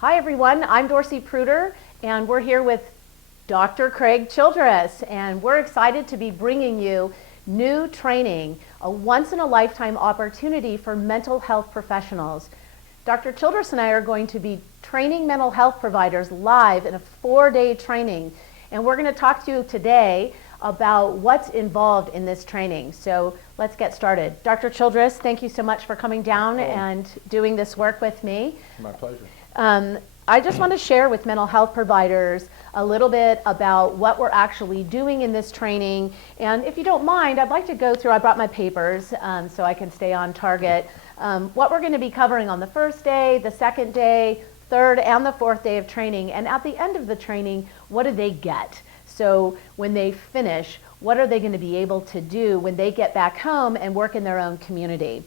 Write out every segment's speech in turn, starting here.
Hi everyone, I'm Dorcy Pruter and we're here with Dr. Craig Childress, and we're excited to be bringing you new training, a once-in-a-lifetime opportunity for mental health professionals. Dr. Childress and I are going to be training mental health providers live in a 4-day training, and we're going to talk to you today about what's involved in this training. So let's get started. Dr. Childress, thank you so much for coming down and doing this work with me. My pleasure. I just want to share with mental health providers a little bit about what we're actually doing in this training. And if you don't mind, I'd like to go through, I brought my papers so I can stay on target, what we're going to be covering on the first day, the second day, third, and the fourth day of training. And at the end of the training, what do they get? So when they finish, what are they going to be able to do when they get back home and work in their own community?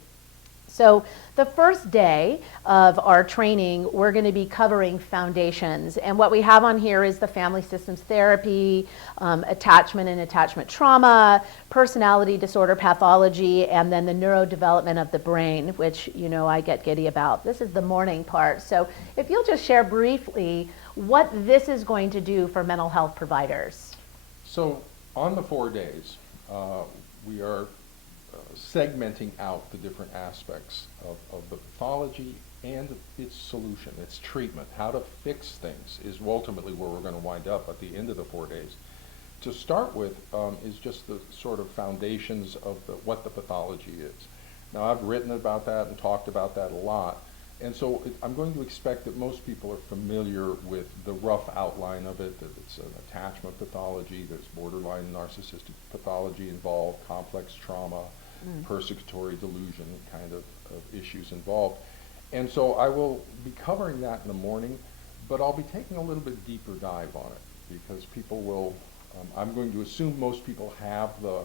So the first day of our training, we're going to be covering foundations. And what we have on here is the family systems therapy, attachment and attachment trauma, personality disorder pathology, and then the neurodevelopment of the brain, which you know I get giddy about. This is the morning part. So if you'll just share briefly what this is going to do for mental health providers. So on the 4 days, we are segmenting out the different aspects of the pathology and its solution, its treatment. How to fix things is ultimately where we're going to wind up at the end of the 4 days. To start with is just the sort of foundations of what the pathology is. Now I've written about that and talked about that a lot, and so I'm going to expect that most people are familiar with the rough outline of it, that it's an attachment pathology, there's borderline narcissistic pathology involved, complex trauma, persecutory delusion kind of issues involved. And so I will be covering that in the morning, but I'll be taking a little bit deeper dive on it because people will, I'm going to assume most people have the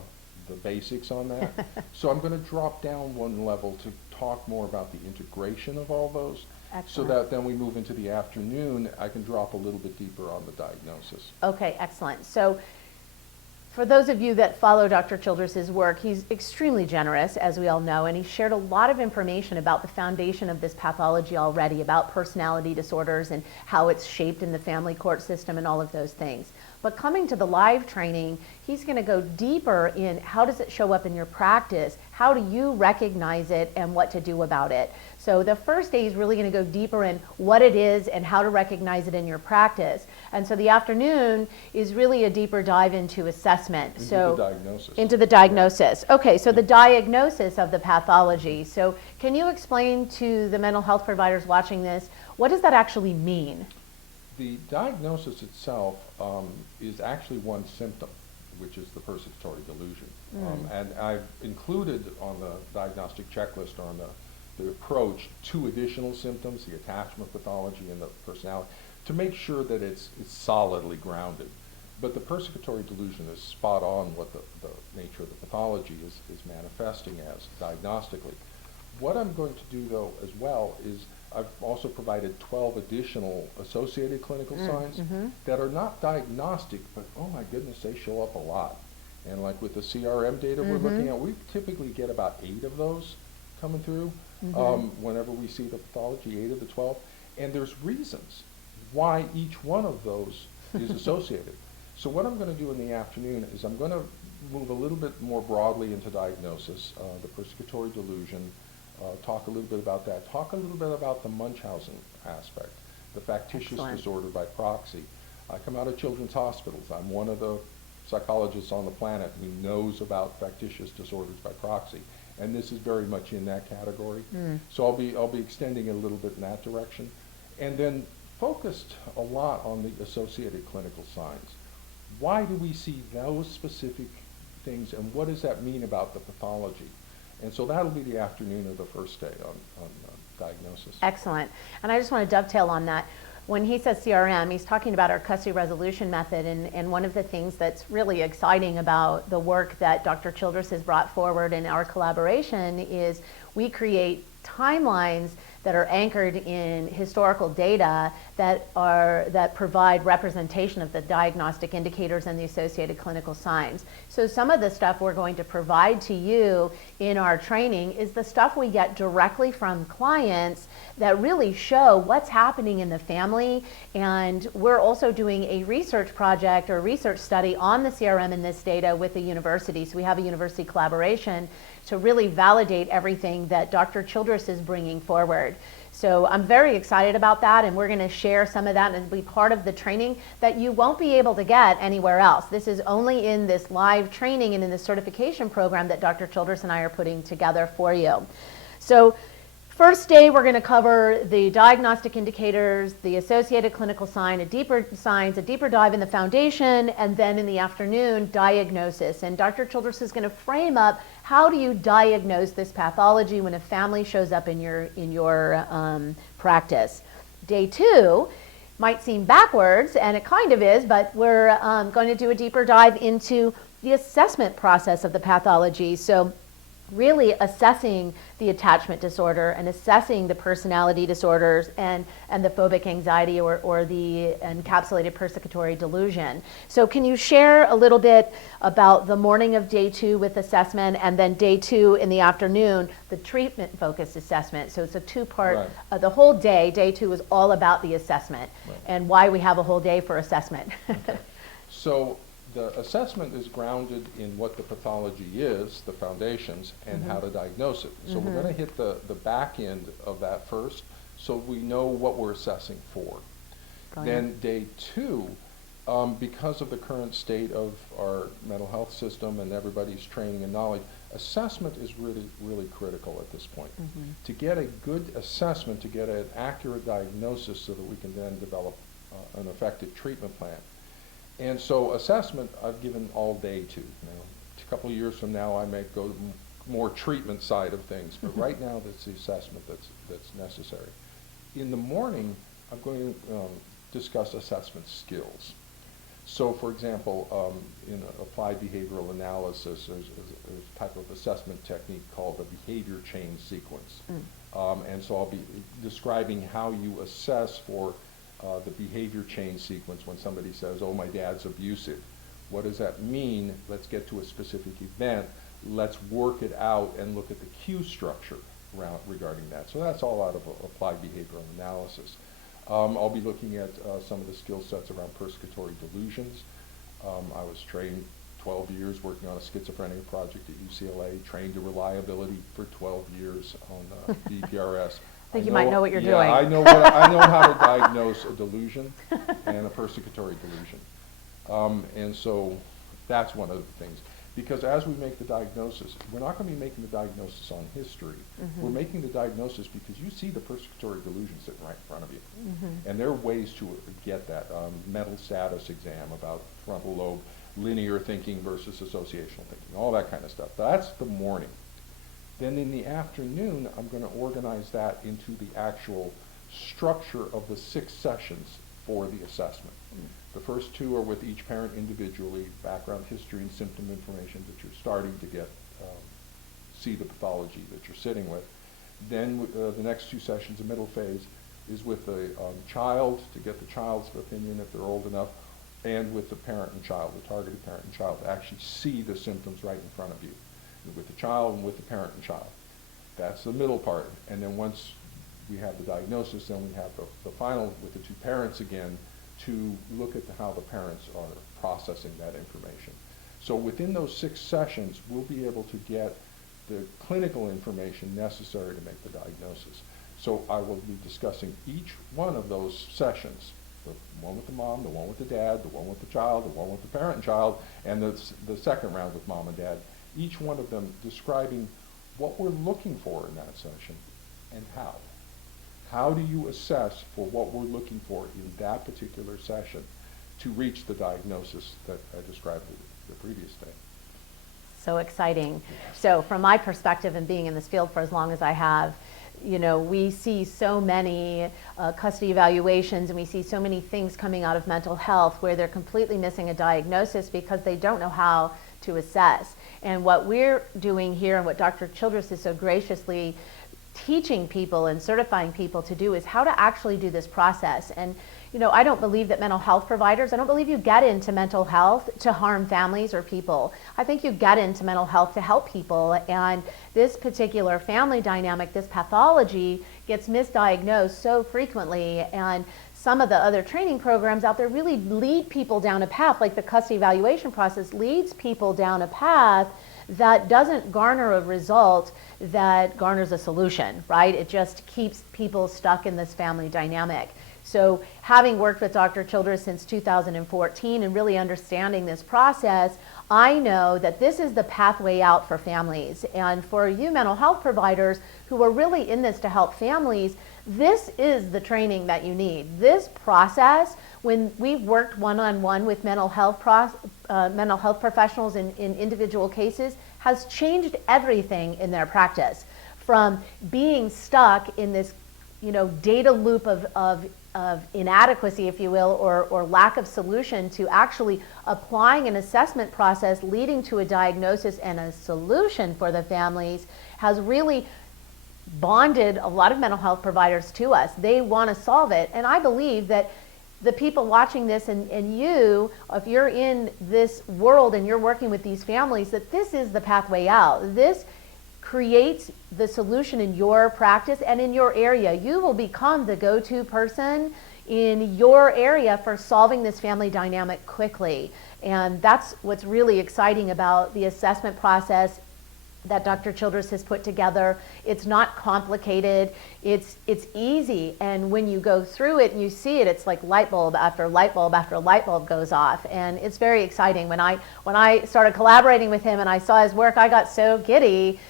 basics on that. So I'm going to drop down one level to talk more about the integration of all those. Excellent. So that then we move into the afternoon, I can drop a little bit deeper on the diagnosis. Okay, excellent. So for those of you that follow Dr. Childress's work, he's extremely generous, as we all know, and he shared a lot of information about the foundation of this pathology already, about personality disorders and how it's shaped in the family court system and all of those things. But coming to the live training, he's going to go deeper in how does it show up in your practice, how do you recognize it, and what to do about it. So the first day is really going to go deeper in what it is and how to recognize it in your practice. And so the afternoon is really a deeper dive into assessment. Into the diagnosis. Into the diagnosis. Okay, so the diagnosis of the pathology. So can you explain to the mental health providers watching this, what does that actually mean? The diagnosis itself is actually one symptom, which is the persecutory delusion. And I've included on the diagnostic checklist or on the approach 2 additional symptoms, the attachment pathology and the personality, to make sure that it's solidly grounded. But the persecutory delusion is spot on what the nature of the pathology is manifesting as diagnostically. What I'm going to do though as well is I've also provided 12 additional associated clinical signs that are not diagnostic, but oh my goodness, they show up a lot. And like with the CRM data we're looking at, we typically get about 8 of those coming through whenever we see the pathology, 8 of the 12. And there's reasons why each one of those is associated. So what I'm going to do in the afternoon is I'm going to move a little bit more broadly into diagnosis, the persecutory delusion, talk a little bit about that, talk a little bit about the Munchausen aspect, the factitious disorder by proxy. I come out of children's hospitals. I'm one of the psychologists on the planet who knows about factitious disorders by proxy, and this is very much in that category. So I'll be extending a little bit in that direction, and then focused a lot on the associated clinical signs. Why do we see those specific things, and what does that mean about the pathology? And so that'll be the afternoon of the first day on diagnosis. Excellent. And I just want to dovetail on that. When he says CRM, he's talking about our custody resolution method, and one of the things that's really exciting about the work that Dr. Childress has brought forward in our collaboration is we create timelines that are anchored in historical data that provide representation of the diagnostic indicators and the associated clinical signs. So some of the stuff we're going to provide to you in our training is the stuff we get directly from clients that really show what's happening in the family. And we're also doing a research project or research study on the CRM and this data with the university. So we have a university collaboration to really validate everything that Dr. Childress is bringing forward. So I'm very excited about that, and we're going to share some of that and be part of the training that you won't be able to get anywhere else. This is only in this live training and in the certification program that Dr. Childress and I are putting together for you. So first day, we're going to cover the diagnostic indicators, the associated clinical sign, a deeper dive in the foundation, and then in the afternoon, diagnosis. And Dr. Childress is going to frame up how do you diagnose this pathology when a family shows up in your practice. Day 2 might seem backwards, and it kind of is, but we're going to do a deeper dive into the assessment process of the pathology. So really assessing the attachment disorder and assessing the personality disorders and the phobic anxiety or the encapsulated persecutory delusion. So can you share a little bit about the morning of day 2 with assessment, and then day 2 in the afternoon, the treatment focused assessment? So it's a two-part, Right. The whole day, day 2 is all about the assessment, Right. and why we have a whole day for assessment. Okay. So the assessment is grounded in what the pathology is, the foundations, and how to diagnose it. So we're going to hit the back end of that first, so we know what we're assessing for. Then day 2, because of the current state of our mental health system and everybody's training and knowledge, assessment is really, really critical at this point. To get a good assessment, to get an accurate diagnosis so that we can then develop an effective treatment plan. And so assessment, I've given all day to. A couple of years from now, I may go to more treatment side of things, but right now that's the assessment that's necessary. In the morning, I'm going to discuss assessment skills. So for example, in applied behavioral analysis, there's a type of assessment technique called the behavior chain sequence. And so I'll be describing how you assess for the behavior chain sequence when somebody says, oh, my dad's abusive. What does that mean? Let's get to a specific event. Let's work it out and look at the cue structure regarding that. So that's all out of applied behavioral analysis. I'll be looking at some of the skill sets around persecutory delusions. I was trained 12 years working on a schizophrenia project at UCLA, trained to reliability for 12 years on BPRS. I think you might know what you're doing. I know how to diagnose a delusion and a persecutory delusion. And so that's one of the things. Because as we make the diagnosis, we're not going to be making the diagnosis on history. We're making the diagnosis because you see the persecutory delusion sitting right in front of you. And there are ways to get that. Mental status exam about frontal lobe, linear thinking versus associational thinking, all that kind of stuff. That's the morning. Then in the afternoon, I'm going to organize that into the actual structure of the 6 sessions for the assessment. The first 2 are with each parent individually, background history and symptom information that you're starting to get, see the pathology that you're sitting with. Then the next 2 sessions, the middle phase, is with the child, to get the child's opinion if they're old enough, and with the parent and child, the targeted parent and child, to actually see the symptoms right in front of you, with the child and with the parent and child. That's the middle part. And then once we have the diagnosis, then we have the final with the 2 parents again to look at how the parents are processing that information. So within those 6 sessions, we'll be able to get the clinical information necessary to make the diagnosis. So I will be discussing each one of those sessions, the one with the mom, the one with the dad, the one with the child, the one with the parent and child, and the second round with mom and dad, each one of them describing what we're looking for in that session and how. How do you assess for what we're looking for in that particular session to reach the diagnosis that I described the previous day? So exciting. So from my perspective and being in this field for as long as I have, you know, we see so many custody evaluations, and we see so many things coming out of mental health where they're completely missing a diagnosis because they don't know how to assess. And what we're doing here, and what Dr. Childress is so graciously teaching people and certifying people to do is how to actually do this process. And you know, I don't believe that mental health providers, I don't believe you get into mental health to harm families or people. I think you get into mental health to help people, and this particular family dynamic, this pathology, gets misdiagnosed so frequently, and some of the other training programs out there really lead people down a path, like the custody evaluation process leads people down a path that doesn't garner a result that garners a solution, right? It just keeps people stuck in this family dynamic. So having worked with Dr. Childress since 2014 and really understanding this process, I know that this is the pathway out for families. And for you mental health providers who are really in this to help families, this is the training that you need. This process, when we've worked one-on-one with mental health professionals in individual cases, has changed everything in their practice. From being stuck in this, you know, data loop of inadequacy, if you will, or lack of solution, to actually applying an assessment process leading to a diagnosis and a solution for the families, has really bonded a lot of mental health providers to us. They want to solve it. And I believe that the people watching this and you, if you're in this world and you're working with these families, that this is the pathway out. This creates the solution in your practice and in your area. You will become the go-to person in your area for solving this family dynamic quickly. And that's what's really exciting about the assessment process that Dr. Childress has put together. It's not complicated, it's easy, and when you go through it and you see it, it's like light bulb after light bulb after light bulb goes off, and it's very exciting. When I started collaborating with him and I saw his work, I got so giddy,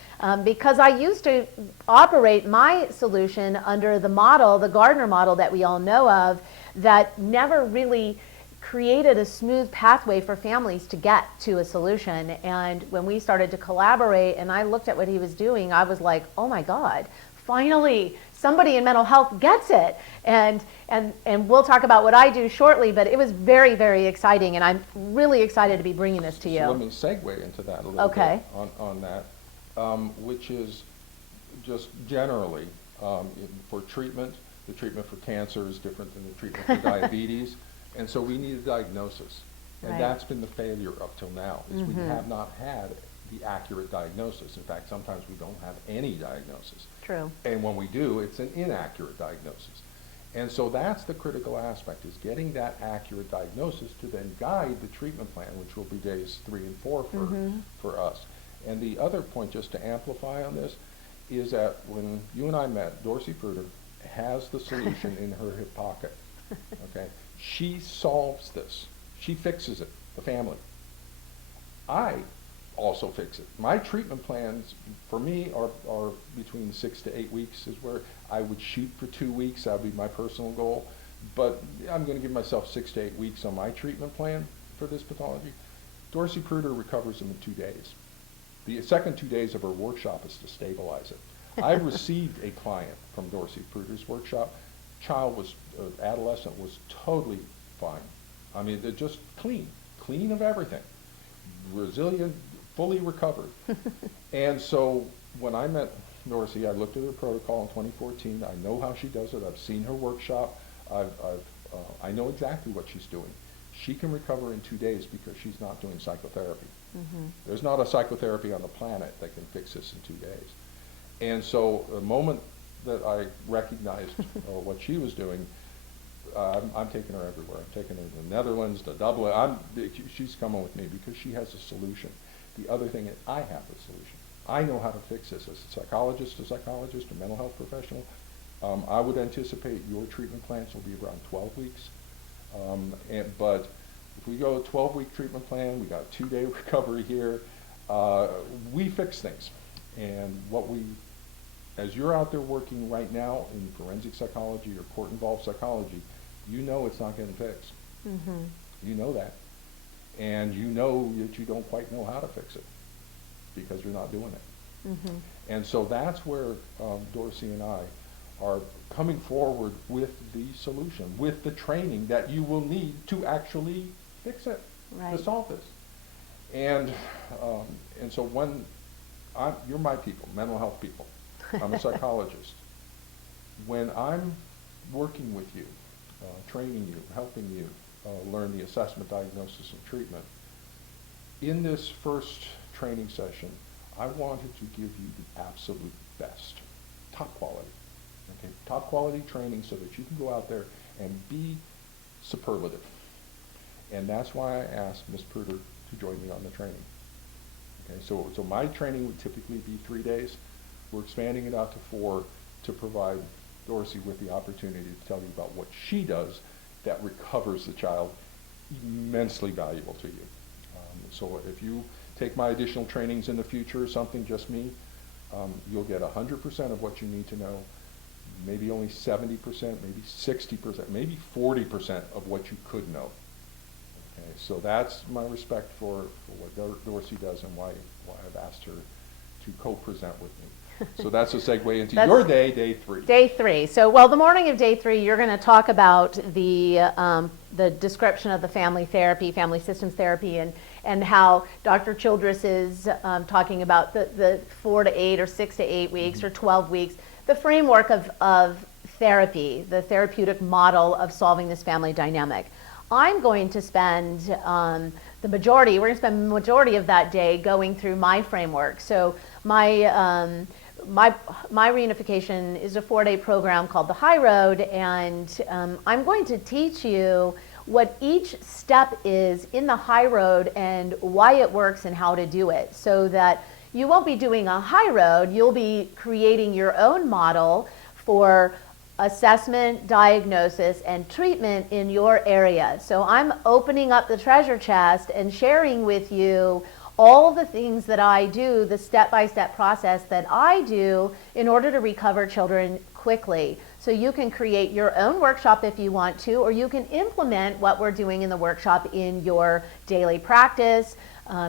because I used to operate my solution under the model, the Gardner model that we all know of, that never really created a smooth pathway for families to get to a solution. And when we started to collaborate and I looked at what he was doing, I was like, oh my God, finally somebody in mental health gets it. And we'll talk about what I do shortly, but it was very, very exciting, and I'm really excited to be bringing this to you. So let me segue into that a little bit on that, which is just generally for treatment. The treatment for cancer is different than the treatment for diabetes. And so we need a diagnosis. And Right. that's been the failure up till now, is we have not had the accurate diagnosis. In fact, sometimes we don't have any diagnosis. True. And when we do, it's an inaccurate diagnosis. And so that's the critical aspect, is getting that accurate diagnosis to then guide the treatment plan, which will be days 3 and 4 for us. And the other point, just to amplify on this, is that when you and I met, Dorcy Pruter has the solution in her hip pocket. Okay? She solves this. She fixes it, the family. I also fix it. My treatment plans for me are between 6 to 8 weeks, is where I would shoot for 2 weeks. That would be my personal goal. But I'm going to give myself 6 to 8 weeks on my treatment plan for this pathology. Dorcy Pruter recovers them in 2 days. The second 2 days of her workshop is to stabilize it. I've received a client from Dorcy Pruter's workshop. Child was, adolescent was totally fine. I mean, they're just clean of everything. Resilient, fully recovered. And so when I met Dorcy, I looked at her protocol in 2014. I know how she does it. I've seen her workshop. I know exactly what she's doing. She can recover in 2 days because she's not doing psychotherapy. There's not a psychotherapy on the planet that can fix this in 2 days. And so the moment that I recognized what she was doing, I'm taking her everywhere. I'm taking her to the Netherlands, to Dublin. She's coming with me because she has a solution. The other thing is I have the solution. I know how to fix this as a psychologist, a mental health professional. I would anticipate your treatment plans will be around 12 weeks. But if we go a 12-week treatment plan, we got a 2-day recovery here. We fix things. And as you're out there working right now in forensic psychology or court-involved psychology, you know it's not getting fixed. You know that. And you know that you don't quite know how to fix it because you're not doing it. And so that's where Dorcy and I are coming forward with the solution, with the training that you will need to actually fix it, to solve this. And so when you're my people, mental health people. I'm a psychologist. When I'm working with you, training you, helping you learn the assessment, diagnosis, and treatment, in this first training session, I wanted to give you the absolute best, top quality. Okay, top quality training so that you can go out there and be superlative. And that's why I asked Ms. Pruter to join me on the training. Okay, so my training would typically be 3 days. We're expanding it out to 4 to provide Dorcy with the opportunity to tell you about what she does that recovers the child, immensely valuable to you. So if you take my additional trainings in the future or something, just me, you'll get 100% of what you need to know, maybe only 70%, maybe 60%, maybe 40% of what you could know. Okay, so that's my respect for what Dorcy does and why I've asked her to co-present with me. So that's a segue into your day, day 3. Day 3. So, well, the morning of day 3, you're going to talk about the description of the family therapy, family systems therapy, and how Dr. Childress is talking about the 4 to 8 or 6 to 8 weeks or 12 weeks, the framework of therapy, the therapeutic model of solving this family dynamic. I'm going to spend we're going to spend the majority of that day going through my framework. So my reunification is a 4-day program called the High Road, and I'm going to teach you what each step is in the High Road and why it works and how to do it, so that you won't be doing a High Road, you'll be creating your own model for assessment, diagnosis, and treatment in your area. So I'm opening up the treasure chest and sharing with you all the things that I do, the step-by-step process that I do in order to recover children quickly. So you can create your own workshop if you want to, or you can implement what we're doing in the workshop in your daily practice,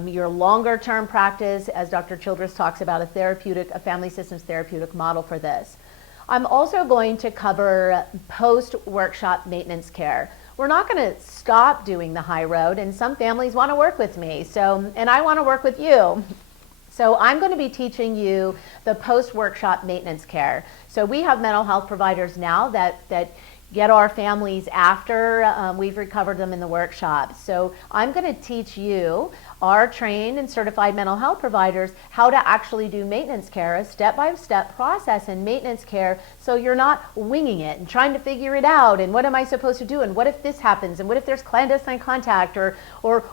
your longer-term practice, as Dr. Childress talks about a family systems therapeutic model for this. I'm also going to cover post-workshop maintenance care. We're not going to stop doing the High Road, and some families want to work with me, and I want to work with you. So I'm going to be teaching you the post-workshop maintenance care. So we have mental health providers now that get our families after we've recovered them in the workshop. So I'm going to teach you, our trained and certified mental health providers, how to actually do maintenance care, a step-by-step process in maintenance care, so you're not winging it and trying to figure it out, and what am I supposed to do, and what if this happens, and what if there's clandestine contact, or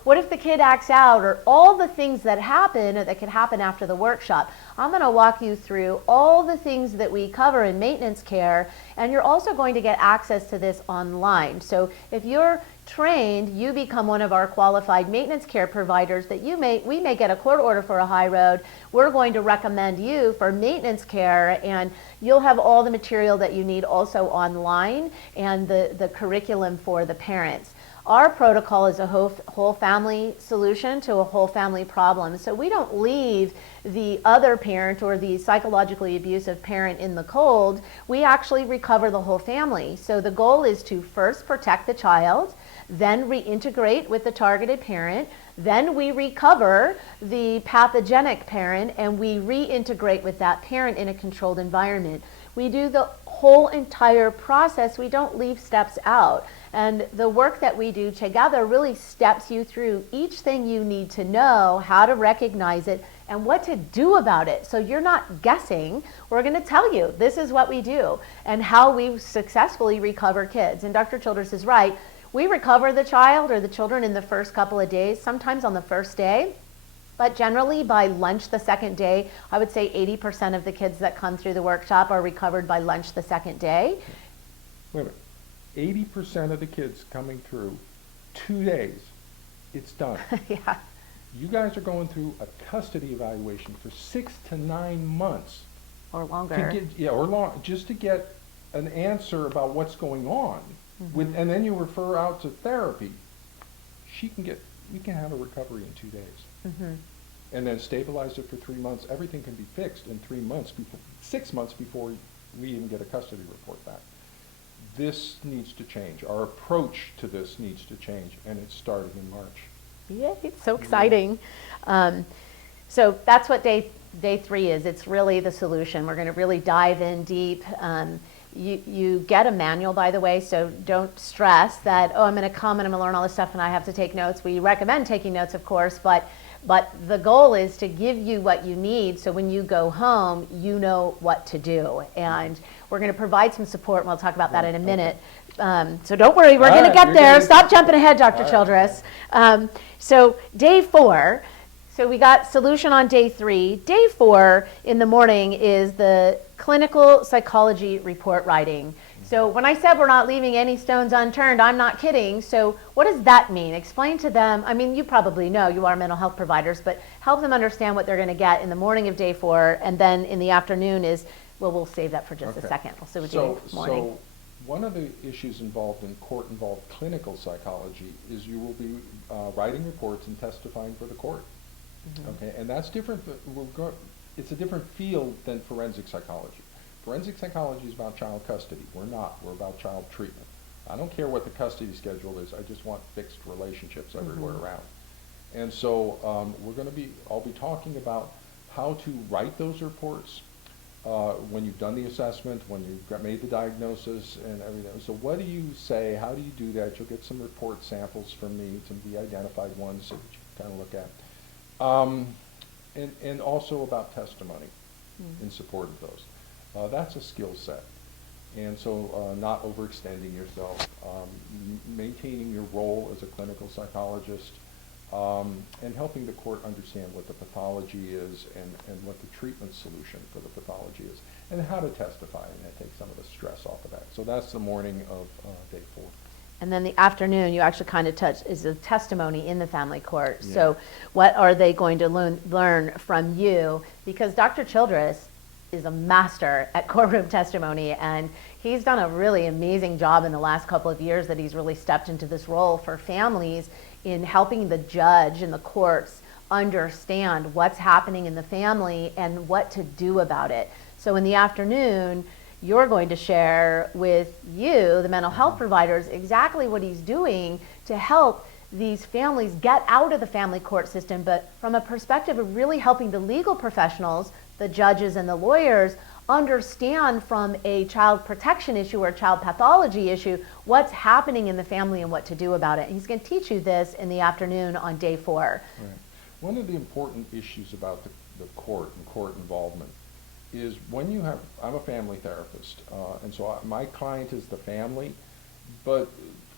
what if the kid acts out, or all the things that happen or that could happen after the workshop. I'm going to walk you through all the things that we cover in maintenance care, and you're also going to get access to this online. So if you're trained, you become one of our qualified maintenance care providers that we may get a court order for a High Road. We're going to recommend you for maintenance care, and you'll have all the material that you need also online, and the curriculum for the parents. Our protocol is a whole family solution to a whole family problem. So we don't leave the other parent or the psychologically abusive parent in the cold. We actually recover the whole family. So the goal is to first protect the child, then reintegrate with the targeted parent, then we recover the pathogenic parent, and we reintegrate with that parent in a controlled environment. We do the whole entire process. We don't leave steps out. And the work that we do together really steps you through each thing you need to know, how to recognize it, and what to do about it. So you're not guessing. We're going to tell you, this is what we do, and how we successfully recover kids. And Dr. Childress is right. We recover the child or the children in the first couple of days, sometimes on the first day. But generally by lunch the second day, I would say 80% of the kids that come through the workshop are recovered by lunch the second day. Wait a minute. 80% of the kids coming through 2 days, it's done. Yeah. You guys are going through a custody evaluation for 6 to 9 months. Or longer. Just to get an answer about what's going on. Mm-hmm. And then you refer out to therapy. We can have a recovery in 2 days. Mm-hmm. And then stabilize it for 3 months. Everything can be fixed in 3 months, 6 months before we even get a custody report back. This needs to change. Our approach to this needs to change, and it's starting in March. Yeah, it's so exciting. So that's what day 3 is. It's really the solution. We're going to really dive in deep. You get a manual, by the way, so don't stress that, oh, I'm going to come and I'm going to learn all this stuff and I have to take notes. We recommend taking notes, of course, but the goal is to give you what you need so when you go home, you know what to do. And we're going to provide some support, and we'll talk about that in a minute. So don't worry, we're going to get there. Stop jumping ahead, Dr. Childress. So day 4, so we got solution on day 3. Day 4 in the morning is the clinical psychology report writing. So when I said we're not leaving any stones unturned, I'm not kidding. So what does that mean? Explain to them. I mean, you probably know, you are mental health providers, but help them understand what they're going to get in the morning of day 4, and then in the afternoon is, well, we'll save that for just a second. We'll see what day morning. So one of the issues involved in court-involved clinical psychology is you will be writing reports and testifying for the court. Okay, and that's different. It's a different field than forensic psychology. Forensic psychology is about child custody. We're not. We're about child treatment. I don't care what the custody schedule is. I just want fixed relationships everywhere around. And so I'll be talking about how to write those reports when you've done the assessment, when you've made the diagnosis and everything. So what do you say? How do you do that? You'll get some report samples from me, some de-identified ones that you can kind of look at. And also about testimony in support of those. That's a skill set. And so not overextending yourself, maintaining your role as a clinical psychologist, and helping the court understand what the pathology is and what the treatment solution for the pathology is, and how to testify, and that takes some of the stress off of that. So that's the morning of day 4. And then the afternoon, you actually kind of touch, is a testimony in the family court. Yeah. So what are they going to learn from you? Because Dr. Childress is a master at courtroom testimony, and he's done a really amazing job in the last couple of years that he's really stepped into this role for families in helping the judge and the courts understand what's happening in the family and what to do about it. So in the afternoon, you're going to share with you, the mental health providers, exactly what he's doing to help these families get out of the family court system, but from a perspective of really helping the legal professionals, the judges and the lawyers, understand from a child protection issue or a child pathology issue what's happening in the family and what to do about it. And he's going to teach you this in the afternoon on day 4. Right. One of the important issues about the court and court involvement is when you have, I'm a family therapist, and so my client is the family, but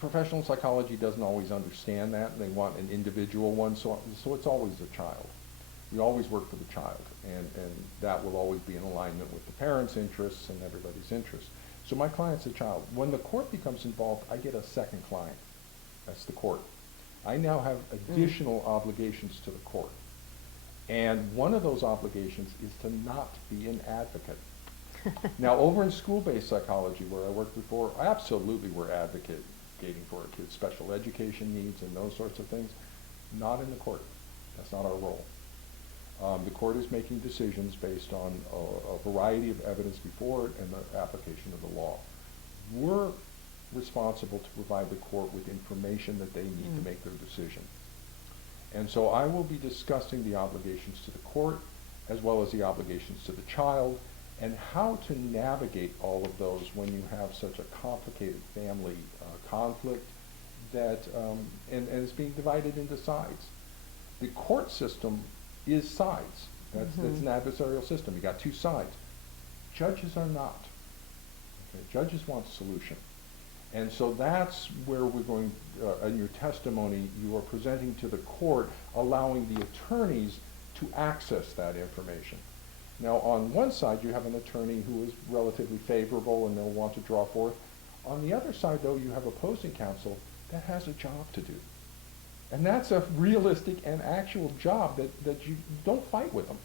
professional psychology doesn't always understand that. They want an individual one, so it's always a child. We always work for the child, and that will always be in alignment with the parents' interests and everybody's interests. So my client's a child. When the court becomes involved, I get a second client. That's the court. I now have additional obligations to the court. And one of those obligations is to not be an advocate. Now, over in school-based psychology, where I worked before, absolutely we're advocating for our kids' special education needs and those sorts of things. Not in the court. That's not our role. The court is making decisions based on a variety of evidence before it and the application of the law. We're responsible to provide the court with information that they need to make their decision. And so I will be discussing the obligations to the court as well as the obligations to the child and how to navigate all of those when you have such a complicated family conflict that and it's being divided into sides. The court system is sides. That's an adversarial system. You got two sides. Judges are not. Okay? Judges want solution. And so that's where we're going, in your testimony, you are presenting to the court, allowing the attorneys to access that information. Now, on one side, you have an attorney who is relatively favorable and they'll want to draw forth. On the other side, though, you have opposing counsel that has a job to do. And that's a realistic and actual job that you don't fight with them.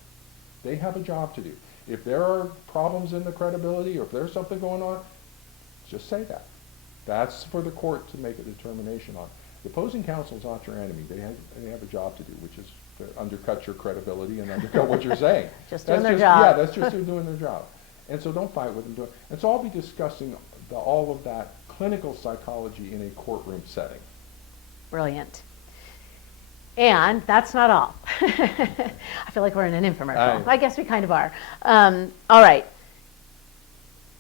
They have a job to do. If there are problems in the credibility or if there's something going on, just say that. That's for the court to make a determination on. The opposing counsel is not your enemy. They have a job to do, which is to undercut your credibility and undercut what you're saying. Just doing their job. Yeah, that's just doing their job. And so don't fight with them. And so I'll be discussing all of that clinical psychology in a courtroom setting. Brilliant. And that's not all. I feel like we're in an infomercial. I guess we kind of are. All right.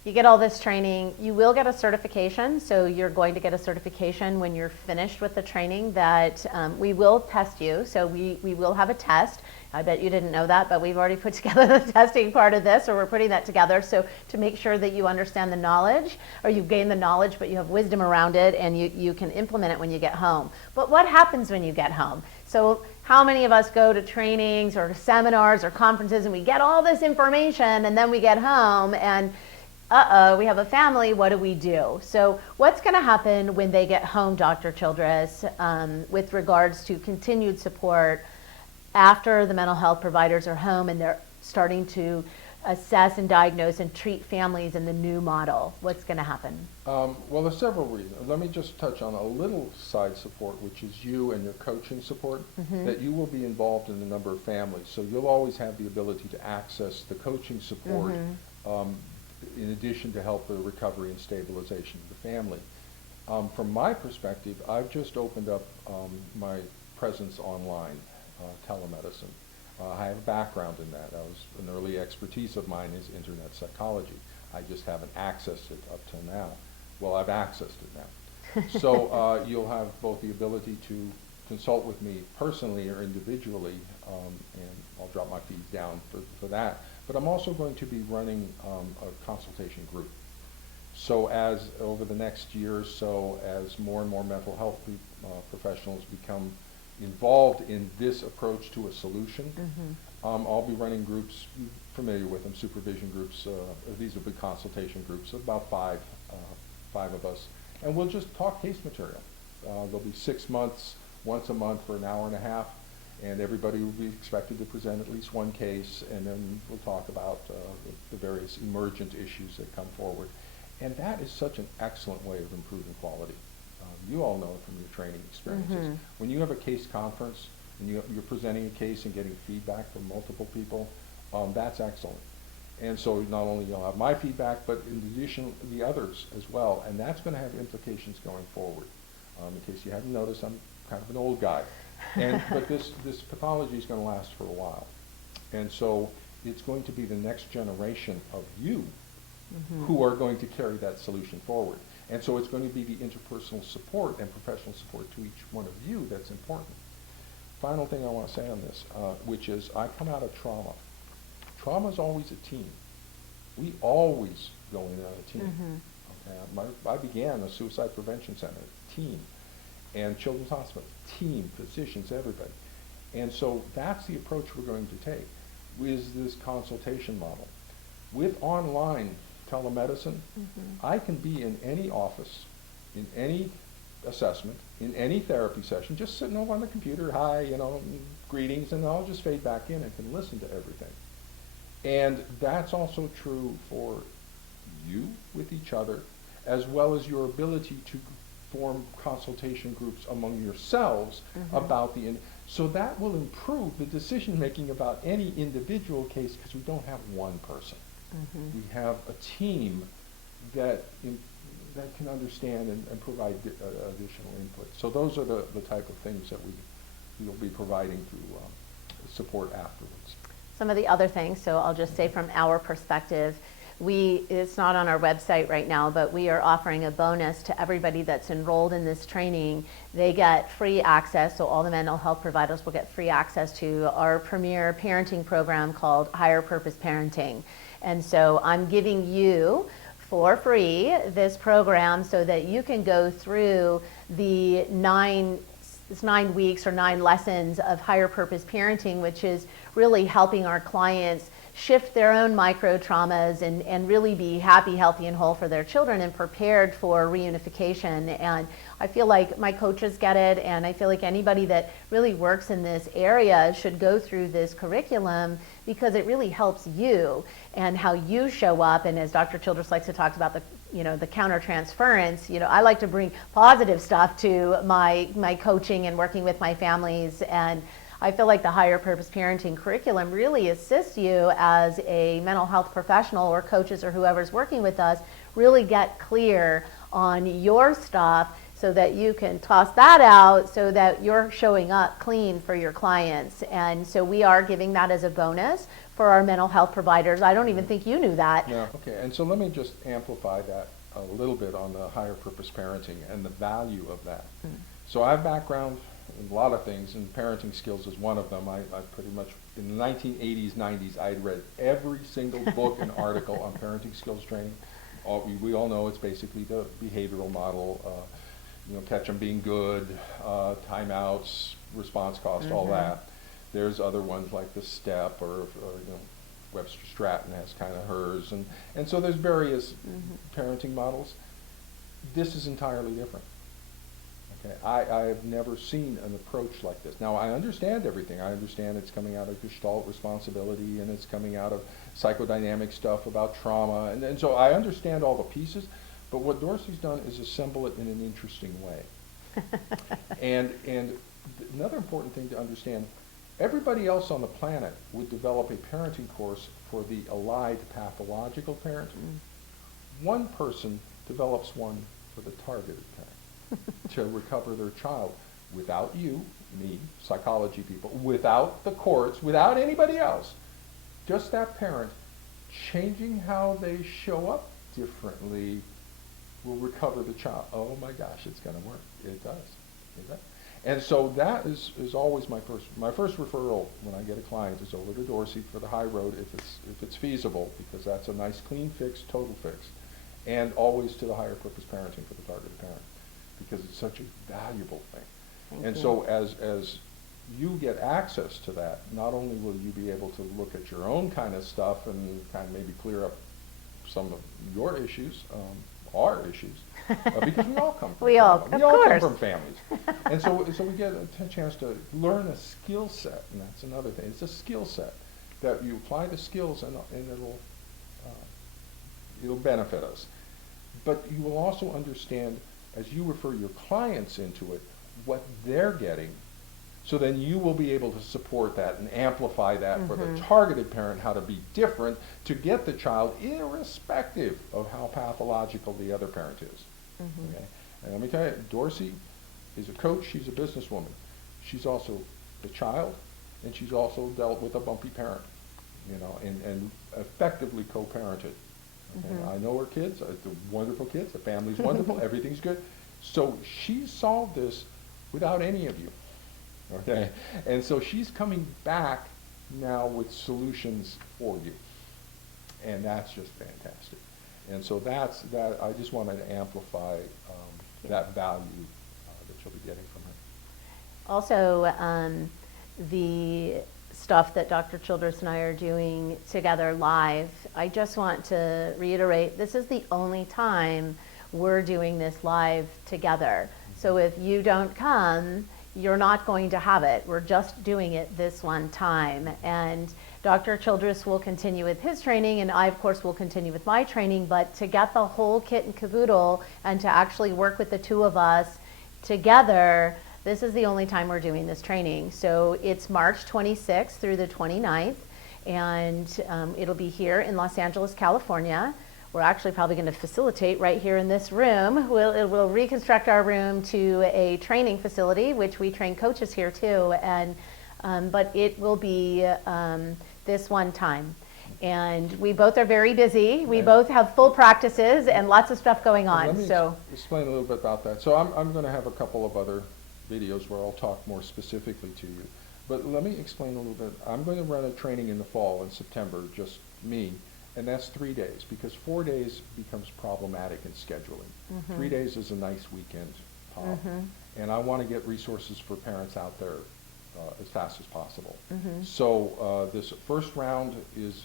You get all this training. You will get a certification. So you're going to get a certification when you're finished with the training that we will test you. So we will have a test. I bet you didn't know that, but we've already put together the testing part of this, or we're putting that together. So to make sure that you understand the knowledge, or you've gained the knowledge, but you have wisdom around it, and you can implement it when you get home. But what happens when you get home? So how many of us go to trainings or seminars or conferences and we get all this information and then we get home and we have a family, what do we do? So what's going to happen when they get home, Dr. Childress, with regards to continued support after the mental health providers are home and they're starting to assess and diagnose and treat families in the new model? What's going to happen? Well, there's several reasons. Let me just touch on a little side support, which is you and your coaching support, that you will be involved in a number of families. So you'll always have the ability to access the coaching support in addition to help the recovery and stabilization of the family. From my perspective, I've just opened up my presence online, telemedicine. I have a background in that. An early expertise of mine is internet psychology. I just haven't accessed it up till now. Well, I've accessed it now. So you'll have both the ability to consult with me personally or individually, and I'll drop my fees down for that. But I'm also going to be running a consultation group. So as over the next year or so, as more and more mental health professionals become involved in this approach to a solution, I'll be running groups, familiar with them, supervision groups. These will be consultation groups, about five of us, and we'll just talk case material. There'll be 6 months, once a month for an hour and a half, and everybody will be expected to present at least one case, and then we'll talk about the various emergent issues that come forward. And that is such an excellent way of improving quality. You all know it from your training experiences. When you have a case conference and you're presenting a case and getting feedback from multiple people, that's excellent. And so not only you'll have my feedback, but in addition, the others as well. And that's going to have implications going forward. In case you haven't noticed, I'm kind of an old guy. But this pathology is going to last for a while. And so it's going to be the next generation of you who are going to carry that solution forward. And so it's going to be the interpersonal support and professional support to each one of you that's important. Final thing I want to say on this, which is I come out of trauma. Trauma is always a team. We always go in on a team. Okay? I began a suicide prevention center, team, and children's hospital, team, physicians, everybody. And so that's the approach we're going to take, is this consultation model. With online telemedicine, I can be in any office, in any assessment, in any therapy session, just sitting over on the computer, hi, greetings, and I'll just fade back in and can listen to everything. And that's also true for you with each other, as well as your ability to form consultation groups among yourselves about so that will improve the decision making about any individual case, because we don't have one person. We have a team that can understand and provide additional input. So those are the type of things that we'll be providing through support afterwards. Some of the other things, so I'll just say from our perspective, it's not on our website right now, but we are offering a bonus to everybody that's enrolled in this training. They get free access, so all the mental health providers will get free access to our premier parenting program called Higher Purpose Parenting. And so I'm giving you for free this program so that you can go through the 9 weeks or 9 lessons of higher purpose parenting, which is really helping our clients shift their own micro traumas and really be happy, healthy, and whole for their children and prepared for reunification. And I feel like my coaches get it, and I feel like anybody that really works in this area should go through this curriculum, because it really helps you and how you show up. And as Dr. Childress likes to talk about the counter-transference, I like to bring positive stuff to my coaching and working with my families. And I feel like the higher purpose parenting curriculum really assists you as a mental health professional, or coaches or whoever's working with us, really get clear on your stuff so that you can toss that out so that you're showing up clean for your clients. And so we are giving that as a bonus for our mental health providers. I don't even think you knew that. Yeah, okay, and so let me just amplify that a little bit on the higher purpose parenting and the value of that. So I have background in a lot of things, and parenting skills is one of them. I pretty much, in the 1980s, 90s, I'd read every single book and article on parenting skills training. We all know it's basically the behavioral model, catch them being good, timeouts, response cost, all that. There's other ones like the STEP or Webster Stratton has kind of hers, and so there's various parenting models. This is entirely different. Okay, I have never seen an approach like this. Now, I understand everything. I understand it's coming out of Gestalt responsibility, and it's coming out of psychodynamic stuff about trauma, and so I understand all the pieces, but what Dorcy's done is assemble it in an interesting way. and another important thing to understand, everybody else on the planet would develop a parenting course for the allied pathological parent. One person develops one for the targeted parent to recover their child without you, me, psychology people, without the courts, without anybody else. Just that parent changing how they show up differently will recover the child. Oh my gosh, it's going to work. It does. It does. And so that is always my first referral when I get a client is over to Dorcy for the high road if it's feasible, because that's a nice clean fix, total fix, and always to the higher purpose parenting for the targeted parent, because it's such a valuable thing. Thank you. So as you get access to that, not only will you be able to look at your own kind of stuff and kind of maybe clear up some of your issues, our issues, because we all come from we all come from families, and so we get a chance to learn a skill set, and that's another thing. It's a skill set that you apply the skills, and it'll benefit us. But you will also understand, as you refer your clients into it, what they're getting. So then you will be able to support that and amplify that for the targeted parent, how to be different to get the child irrespective of how pathological the other parent is. Okay? And let me tell you, Dorcy is a coach, she's a businesswoman. She's also the child, and she's also dealt with a bumpy parent, and effectively co-parented. Okay? I know her kids, they're wonderful kids, the family's wonderful, everything's good. So she solved this without any of you. Okay, and so she's coming back now with solutions for you, and that's just fantastic. And so that. I just wanted to amplify that value that you'll be getting from her. Also, the stuff that Dr. Childress and I are doing together live, I just want to reiterate, this is the only time we're doing this live together. So if you don't come, you're not going to have it. We're just doing it this one time. And Dr. Childress will continue with his training, and I, of course, will continue with my training, but to get the whole kit and caboodle and to actually work with the two of us together, this is the only time we're doing this training. So it's March 26th through the 29th, and it'll be here in Los Angeles, California. We're actually probably going to facilitate right here in this room. We'll reconstruct our room to a training facility, which we train coaches here too. And but it will be this one time. And we both are very busy. We both have full practices and lots of stuff going on. Let me explain a little bit about that. So I'm going to have a couple of other videos where I'll talk more specifically to you. But let me explain a little bit. I'm going to run a training in the fall in September, just me. And that's 3 days, because 4 days becomes problematic in scheduling. 3 days is a nice weekend pop. And I want to get resources for parents out there as fast as possible. So this first round is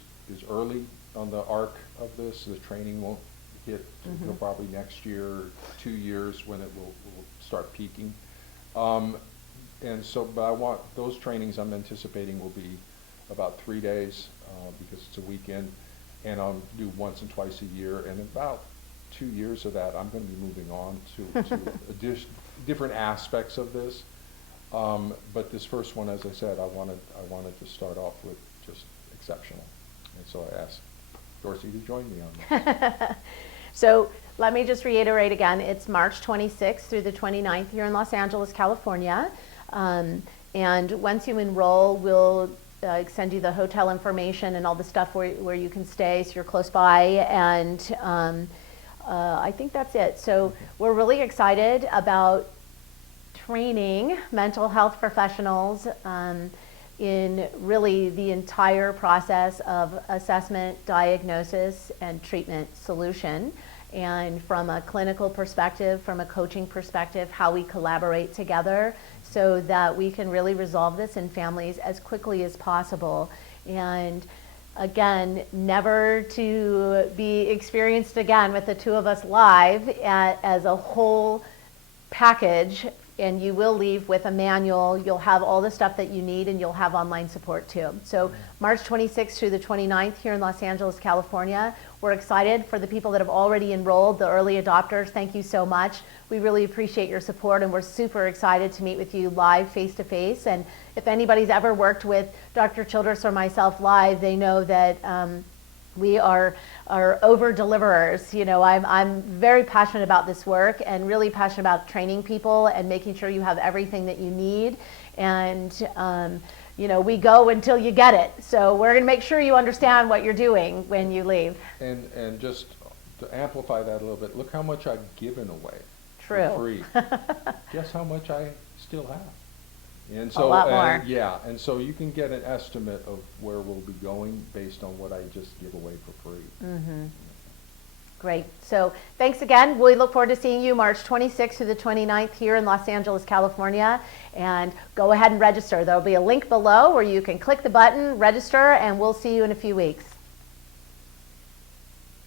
early on the arc of this. The training won't hit until probably next year, 2 years, when it will start peaking. And so, but I want those trainings I'm anticipating will be about 3 days because it's a weekend. And I'll do once and twice a year, and about 2 years of that, I'm going to be moving on to different aspects of this. But this first one, as I said, I wanted to start off with just exceptional, and so I asked Dorcy to join me on this. So let me just reiterate again, it's March 26th through the 29th here in Los Angeles, California. And once you enroll, we'll send you the hotel information and all the stuff where you can stay so you're close by. And I think that's it. So we're really excited about training mental health professionals in really the entire process of assessment, diagnosis, and treatment solution. And from a clinical perspective, from a coaching perspective, how we collaborate together so that we can really resolve this in families as quickly as possible. And again, never to be experienced again with the two of us live as a whole package. And you will leave with a manual. You'll have all the stuff that you need, and you'll have online support too. So March 26th through the 29th here in Los Angeles, California. We're excited for the people that have already enrolled, the early adopters. Thank you so much. We really appreciate your support, and we're super excited to meet with you live, face-to-face. And if anybody's ever worked with Dr. Childress or myself live, they know that we are over-deliverers. You know, I'm very passionate about this work and really passionate about training people and making sure you have everything that you need. And you know, we go until you get it. So we're going to make sure you understand what you're doing when you leave. And just to amplify that a little bit, look how much I've given away True. for free. Guess how much I still have? And A lot more. Yeah, and so you can get an estimate of where we'll be going based on what I just give away for free. Mm-hmm. Great. So thanks again. We look forward to seeing you March 26th to the 29th here in Los Angeles, California. And go ahead and register. There'll be a link below where you can click the button, register, and we'll see you in a few weeks.